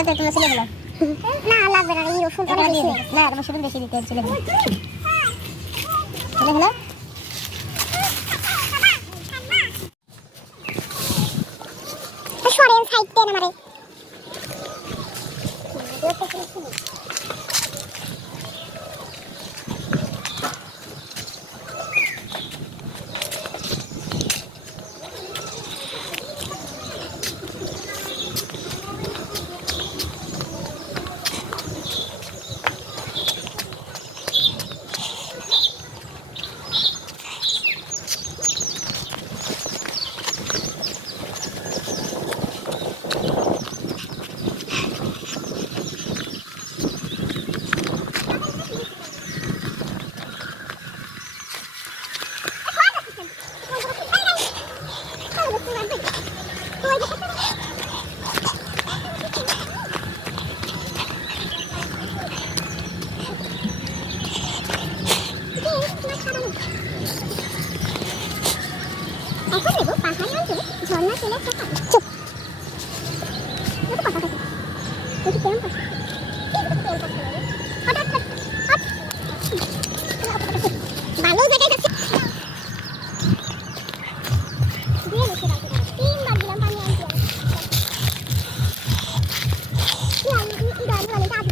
লাগবে তো তুমি ছেলে বলো না লাগবে না এই রসুন এটা দিয়ে দে না রসুন বেশি দিতে ছেলে বলো ছেলে বলো সরেন সাইড দেন আমারে এখন দেবো পাহাড়ি অঞ্চলে ঝর্ণা চলে থাকা চুপ কথা কথা দেখি কেমন কথা হঠাৎ ভালো জায়গায় যাচ্ছে দিয়ে বসে রাখি 3 বার দিলাম পানি আনতে গাড়ি वाले आदमी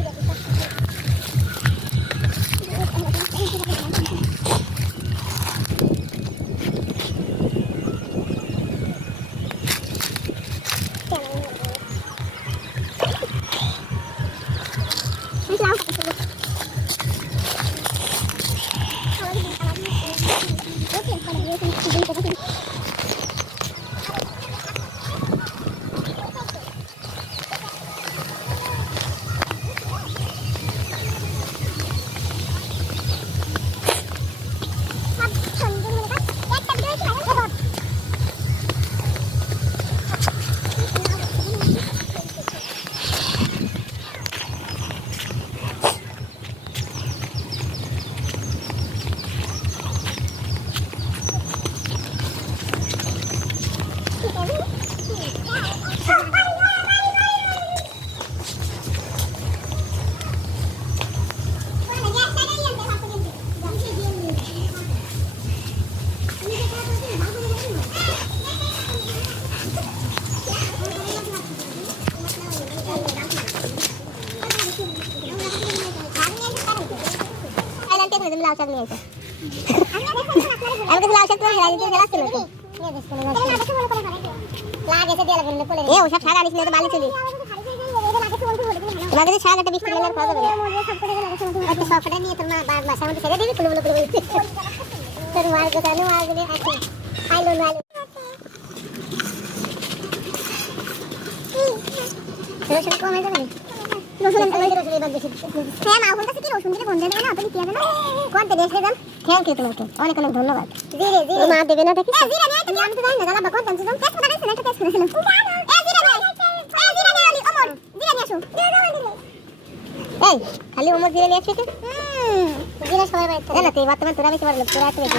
देखो লাউ শাক নিয়ে এসে আমি লাউ শাক তো হেলাই দিতে গেলাম তো লাগেছে দিয়ে লাগবে বলে এ ওসব শাক আনিস না তো বালি চলি লাগে শাক একটা বিস্কুট নিয়ে খাওয়া যাবে একটা সফটটা নিয়ে তোর মা বাসার মধ্যে ছেড়ে দিবি কুলু কুলু তোর মার দোকানে আসবে আছে আইলো না রসুন কমে যাবে রসুন কমে যাবে রসুন এবার বেশি হ্যাঁ মা বলতেছে কি রসুন দিলে বন্ধ দেবে না তুমি কি দেবে না কোনটা দেশে দেন থ্যাংক ইউ তোমাকে অনেক অনেক ধন্যবাদ জিরে জিরে মা দেবে না দেখি জিরে নিয়ে তো আমি তো জানি না দাদা বাবা কোনটা তুমি টেস্ট করে না টেস্ট করে এ জিরে নিয়ে ওলি ওমর জিরে নিয়ে আসো এই খালি ওমর জিরে নিয়ে আসছো তো জিরে সবাই বাইতে না তুই বর্তমান তোরা বেশি বড় লোক তোরা একটু বেশি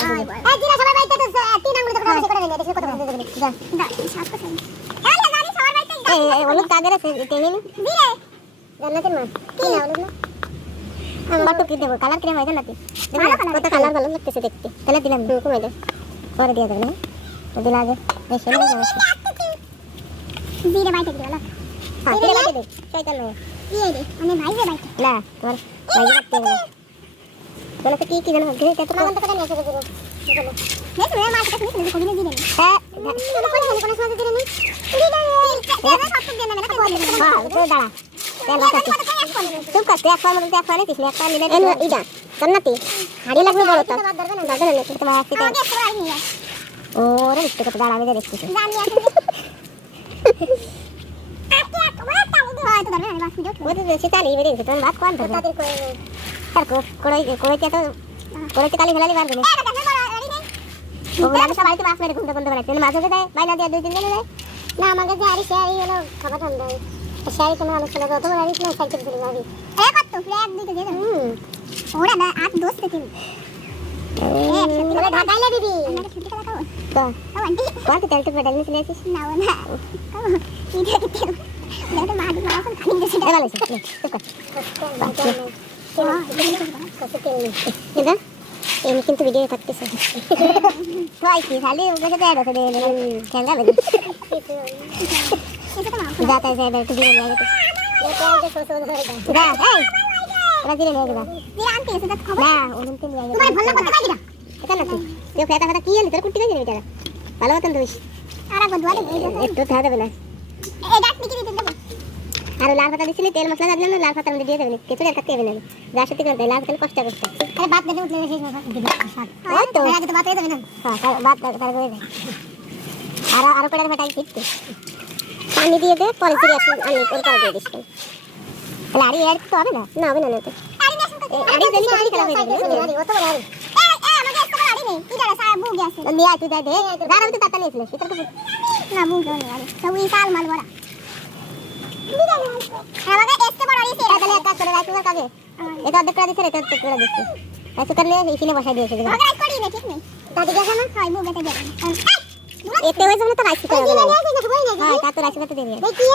এই জিরে সবাই বাইতে তো 3 আঙ্গুল করে বেশি করে দেন দেখি কত করে দেবেন যা দা শ্বাস করতে এই গাড়ি সবাই বাইতে এই ওলুক কাগের আছে টেনে নি জিরে জান্নাতের মা কি না ওলুক না আমরা তো কি দেব কালার কিরকম হয় জান্নাতি কত কালার ভালো লাগতেছে দেখতে তাহলে দিলাম কমে দে পরে দিয়ে দেব না তো দিলা আগে এই সেলে যাবে জিরে বাইতে দিও না হ্যাঁ জিরে বাইতে দে শয়তান নয় দিয়ে দে আমি ভাইজে বাইতে না তোমার ভাইজে বাইতে হবে বলো তো কি জানো ঘরে কত মাগন টাকা নিয়ে এসে দেবো চলো নে তুমি মার কাছে নিয়ে কোন দিনে হ্যাঁ কোন সময় দিনে নি দিলে সব দিয়ে না না বলে হ্যাঁ তো দাঁড়া তেল বাটাতে চুপ কর তুই একবার বলতে একবার নিতিস একবার নিলে ইডা জান্নাতি হাড়ি লাগবে বড় তো দাদা না তোমার আসতে ওরে দেখতে কত দাঁড়াবে দেখতেছি জানি আজকে তোমার তালি দি হয় তো ধরবে না বাস ভিডিও ওদের বেশি তালি বেরিয়ে গেছে তুমি বাত কোন ধরবে তাদের কই আর কোইতে তো কোইতে তালি ফেলালি পারবে না ও বলে সবাই তো বাস মেরে ঘুমতে বন্ধ করে রাখছে মাঝে দেয় বাইনা দিয়ে দুই তিন দিন দেয় না আমাকে যে আরি শেয়ারি হলো খাবার ঠান্ডা শেয়ারি কোনো আলোচনা করতে তোমার আরি না সাইকেল চলে যাবে এ কত ফ্ল্যাগ দিতে দে ওরা না আট দোস্ত দেখি এ ঢাকাইলে দিবি আমরা ছুটি কথা কও তো আন্টি কত তেল তো পেডাল নিয়ে আসিস না না এটা কি তেল এটা মা দি মা কোন খালি দিছে ভালো হয়েছে এটা এমনি কিন্তু ভিডিও থাকতেছে ভাই কি খালি ওকে তো অ্যাড আছে দেন খেলা হবে যাতা যায় একটু দিয়ে নিয়ে গেছে এটা যে সোসো ধরে দাও এই এটা দিয়ে নিয়ে যাবা দিয়ে আনতে এসে দেখ খবর না ওরকম নিয়ে যাবে তোমার ভালো কথা কই দিরা এটা না তুই ফেটা ফেটা কি হলি তোর কুটি গেছে এটা ভালো মতন দিস আর একবার দোয়া দে একটু থাকা যাবে না এই ডাক নিকে দিতে দেব আর লাল পাতা দিছিলি তেল মশলা দিলাম লাল পাতা মধ্যে দিয়ে দেবেন কিছু আর কাটতে হবে না যা সত্যি করতে লাল পাতা কষ্ট করতে আরে বাত দেবে উঠলে শেষ দিবে ওই তো আগে তো বাত হয়ে যাবে না হ্যাঁ বাত তার করে দে আর পড়ে ফাটাই দিতে পানি দিয়ে দে পরে ফিরে আসি আমি ওর কাছে দিয়ে দিস লাড়ি এর তো হবে না না হবে না তো আড়ি দেলি পানি খেলা হয়ে যাবে আড়ি ও তো আড়ি আমাকে একটা আড়ি নেই কি জানা সারা বুগ আছে নিয়ে তুই দে দাঁড়া আমি তো তাতা নিয়েছিল সেটা তো না বুগ না আড়ি তো ওই সাল মাল বড়া আমাকে এসতে বড় আড়ি সেটা তাহলে একটা করে রাখতে কাজে এটা অর্ধেক করে দিছে এটা অর্ধেক করে দিছে এসে করলে এখানে বসাই দিয়েছে আমাকে রাইট করি না ঠিক নেই দাদি গেছে না হয় বুগ এটা গেছে এতে হয়ে যাবে তো রাইট করে হ্যাঁ তা তো রাইট করতে দেবে দেখি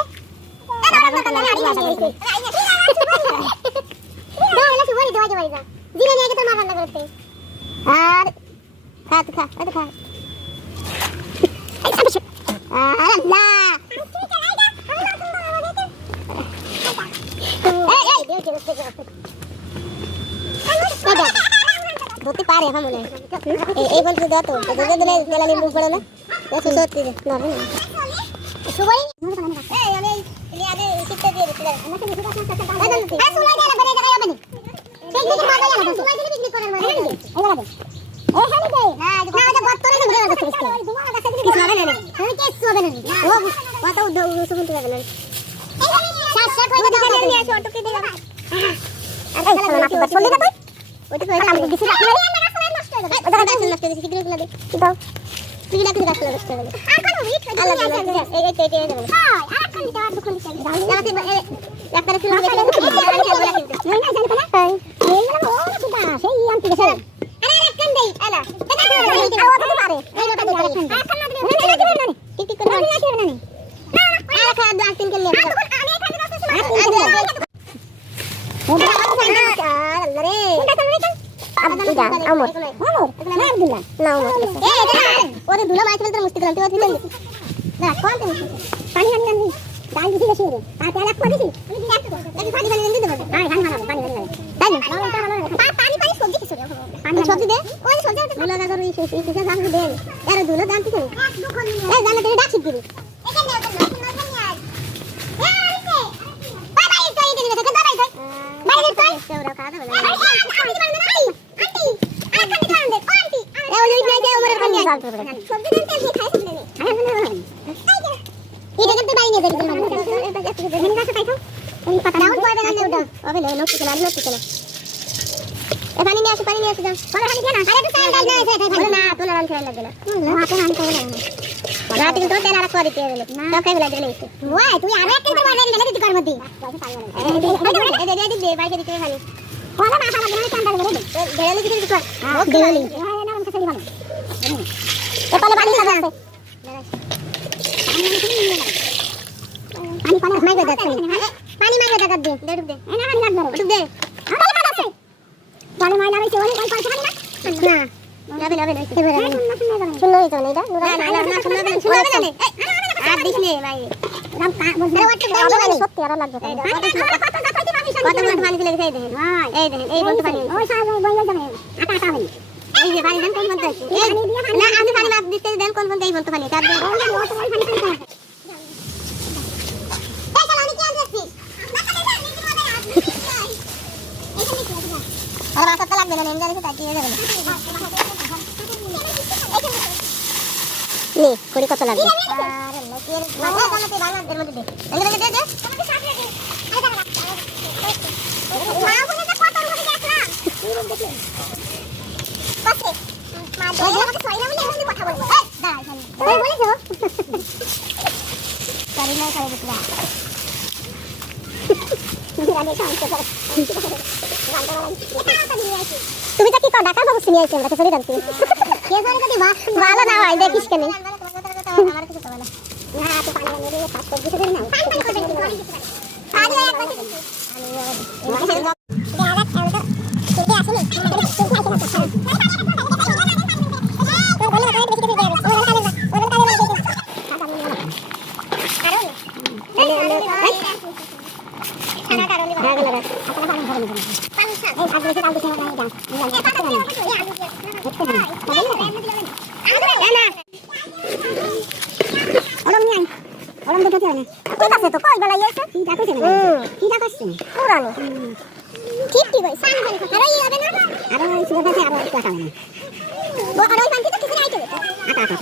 আর খা খা খা ধরতে পারে এখন মনে হয় এই বলতে দাও তো দিলে তেলা নিয়ে মুখ পড়ে না ও তো সত্যি না না সুবই এই আমি এই আগে শিখতে দিয়ে দিতে আমাকে কিছু কথা কথা বলা আর সুলাই দিলে বড় জায়গা হবে না ঠিক ঠিক ভালো লাগে সুলাই দিলে বিক্রি করার মানে এই খালি দে না ওটা বত করে ধরে রাখতে হবে তোমার কাছে কিছু হবে না আমি কিছু হবে না ও কত সুবন্ত হবে না শাক শাক হয়ে যাবে নিয়ে আসো অটোকে দিও আরে মাটি বাট চলে যাবে ওটা কই আমি কিছু রাখি নষ্ট হয়ে যাবে ওটা গাছ নষ্ট হয়ে যাবে সিগারেট গুলো দে দাও তুই রাখি গাছ নষ্ট হয়ে যাবে আর কোন উইট আল্লাহ এই যাবে হ্যাঁ আর কোন দেওয়ার দুখন দিতে যাতে ডাক্তার ছিল দেখলে আমি বলা কিন্তু নই না জানি না তাই এই গেল ও সুদা সেই আনতে গেছে আরে রাখেন দেই আলা এটা তো পারে এই লোটা দিয়ে রাখেন রাখেন না দিবেন ঠিক ঠিক করে রাখি না নি আর খা দু তিন কে নিয়ে আমি এখানে বসে সবজি দে ওই সবজি দুলা গাজর এই কিছু দাম দে এর দুলা দাম ঠিক আছে এই জানা তুই ডাক শিখবি এখানে পানি নিয়ে আসো রাতে কিন্তু তেল আর করে দিয়ে দিলে না খাই বলা দিলে ওই তুই আর একটা করে দিলে দিতে কর মতি এই দে বাইরে দিতে খালি ওলা না খালা না কান্ডা করে দে গেলে দিতে কর ও গেলে না আমি কাছে ভালো এ পালে পানি লাগা আছে পানি মাইগে যাচ্ছে পানি মাইগে জায়গা দে দে দে এই না পানি লাগবে ওটু দে পানি মাইগে আছে পানি মাইলা হইছে ওই পানি পানি না যাবে যাবে শুনই তো এটা না শুনবে না আর দিস নে ভাই রাম কা বলতে ওটা সত্যি আর লাগবে কত মিনিট পানি দিলে খাই দেন এই দেখেন এই বলতে পানি ওই সাজ বইল যাবে আটা আটা হবে এই যে পানি দেন কোন বলতে এই না আমি পানি বাদ দিতে দেন কোন বলতে এই বলতে পানি তার দেন ও তো পানি পানি এই চল আমি কি আনছি আর মাথা তো লাগবে না এমনি দেখে তাকিয়ে যাবে না নে কোড়ি কত লাগবে আরে লকির মাথা দামতে বানাদের মধ্যে দে এনে দে দে তোমাকে সাথে দে আরে দাঁড়া মা বলে তো কত রুপে দেখলাম দেখলে পাশে মা বলে আমাকে ছয়না বলে এমনি কথা বলবো এই দাঁড়া তুমি বলেছো সরি না করে দিলা তুমি তো কি কর ঢাকা বাবু শুনিয়ে আইছো আমরা তো সরি জানছি কে জানে যদি ভালো না হয় দেখিস কেন আমার কিছু হবে না না তো পানি মেরে কাজ করতে না পানি করে পানি একবার আপনারা পানি ভরে নেবেন পানি শাক এই আগে কাল দিতে হবে না ওরম নিয়ে ওরম দেখতে হবে না ঠিক আছে তো কই বেলা এসে কি ডাকছে না কি ডাকছে পুরানো ঠিক ঠিক কই সান বলে কথা রই হবে না আর ওই সুগা আছে আর ওই কথা না ও আর ওই পান্তি তো কিছু আইতে আটা আটা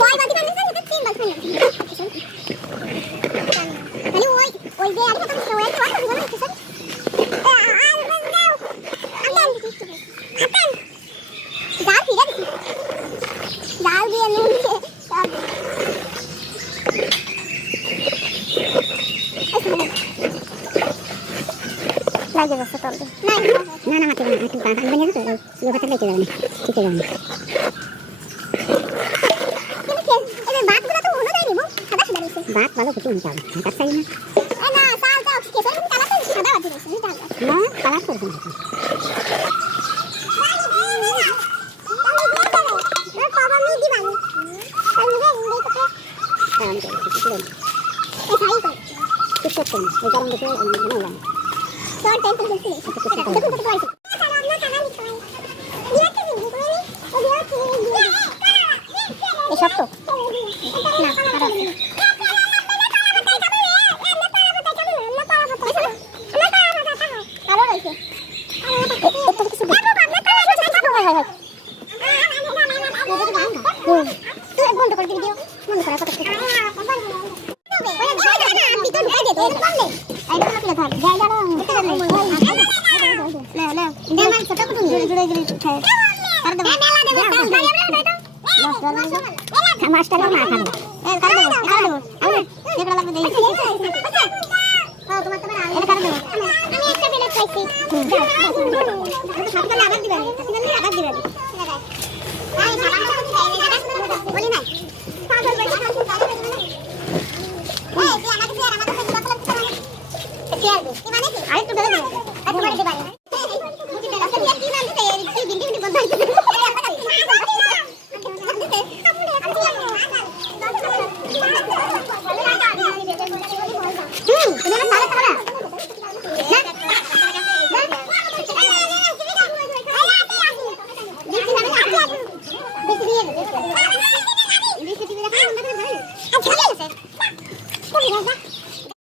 বয় বাদি পান্তি তো তিন বাল খালি ওই যে আর কথা তো ওই কথা দিব না কিছু জাল ফিরে দিছি জাল দিয়ে নুন দিয়ে লাগে বসে তলবে না না মাটি না একটু কাঁচা বানিয়ে তো ইয়ে কথা লেগে যাবে ঠিক আছে যাবে এবার বাতগুলো তো হলো দেয়নি বউ সাদা সাদা দিছে বাত ভালো কিছু নিতে হবে কাট চাই না না সাল দাও ঠিক আছে কালা তো সাদা বাতি দিছে না কালা করব না বাবা মি দিবানি আমি রে এই কথা আমি কিছু এই ভাই তো কিছু করতে না এই কারণ দেখে মনে হয় সর টেনশন দিছি দেখুন তো পাইছি এই সব তো না খারাপ কালো রয়েছে একটু কিছু তুই বন্ধ করে দিও বন্ধ করা কথা আরেকটু বেড়ে দিও আরেকটু বেড়ে দিবা আচ্ছা